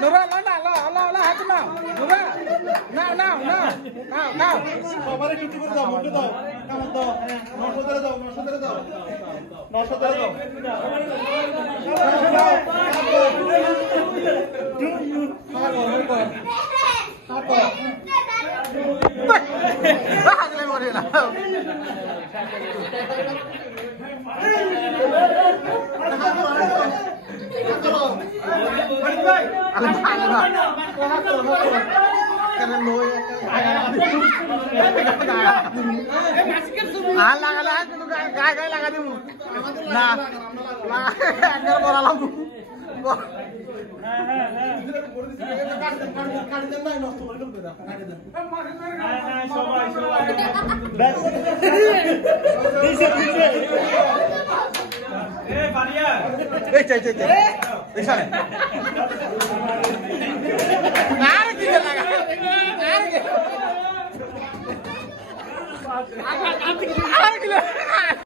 Nura, Allah, hati mau. Nura, now. সবারে কিছু করে দাও, মুখে দাও, কামড় দাও, 900 ধরে দাও, 900 ধরে দাও। গায়ে লাগা দিব না একবার বলালাম আর